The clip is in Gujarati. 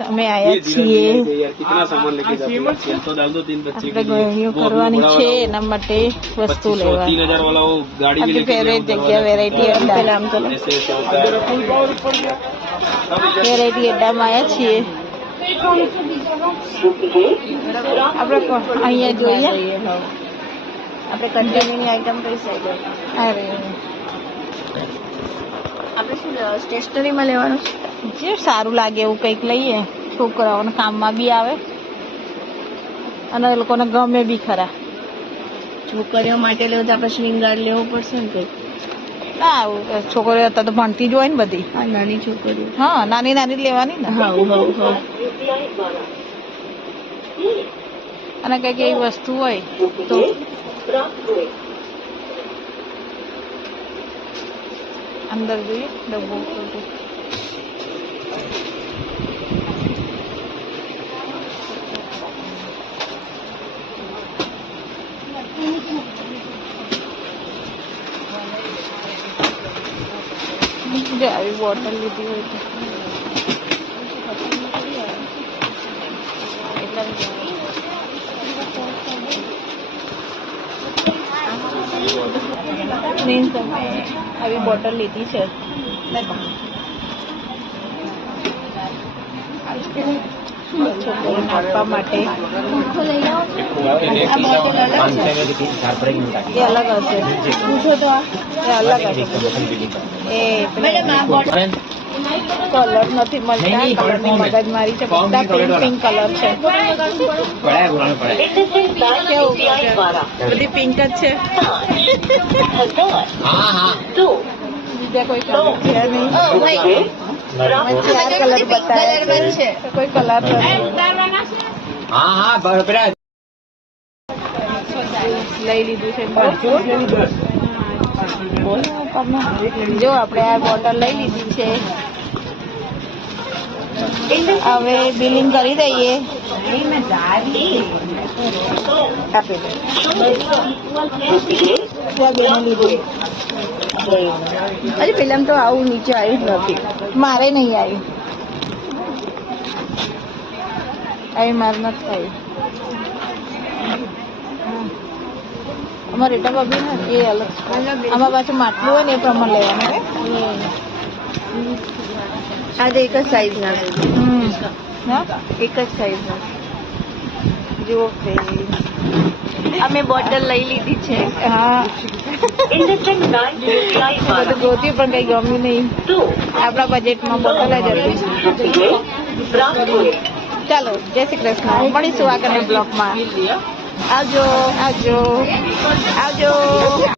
અમે આયા છીએ આપણે ગરમીઓ કરવાની છે એના માટે વસ્તુ લેવા આપણી ફેવરેટ જગ્યા વેરાયટી અડ્ડા આમ તો વેરાયટી અડ્ડામાં આવ્યા છીએ આપણે અહીંયા જોઈએ આપણે કન્ટિન્યુની આઈટમ કઈ સાઈડ અરે આપણે શું સ્ટેશનરીમાં લેવાનું જે સારું લાગે એવું કંઈક લઈએ છોકરાઓને કામમાં બી આવે અને એ લોકોને ગમે બી ખરા છોકરીઓ માટે લેવું તો આપણે શૃંગાર લેવો પડશે ને કંઈક ના છોકરીઓ અત્યારે તો ભણતી જ હોય ને બધી હા નાની છોકરીઓ હા નાની નાની જ લેવાની ને હા અને કંઈક એવી વસ્તુ હોય તો અંદર જોઈએ ડબ્બો જે આવી બોટલ લીધી હોય તો મીન્સ અમે આવી બોટલ લીધી છે આપવા માટે એ અલગ હશે પૂછો તો એ અલગ હશે એ કલર નથી મળતા કલરની મગજ મારી છે બધા પિંક કલર છે કેવું બધી પિંક જ છે બીજા કોઈ કલર છે નહીં 4 કલર બતાવ્યા છે કોઈ કલર લઈ લીધું છે જો આપણે આ બોટલ લઈ લીધી છે હવે બિલિંગ કરી દઈએ આપી દે અરે પેલા તો આવું નીચે આવ્યું જ નથી મારે નહીં આવ્યું આવી મારે નથી આવ્યું અમારે ડબ્બા બી ને એ અલગ આમાં પાછું માટલું હોય ને એ પ્રમાણે લેવાનું આજે એક જ સાઈઝ ના એક જ સાઈઝ ના જુઓ અમે બોટલ લઈ લીધી છે હા બધું ગોતી પણ કઈ ગમ્યું નહીં આપણા બજેટમાં બોટલ જ હતી ચાલો જય શ્રી કૃષ્ણ મળીશું આગળના બ્લોગમાં આવજો આવજો આવજો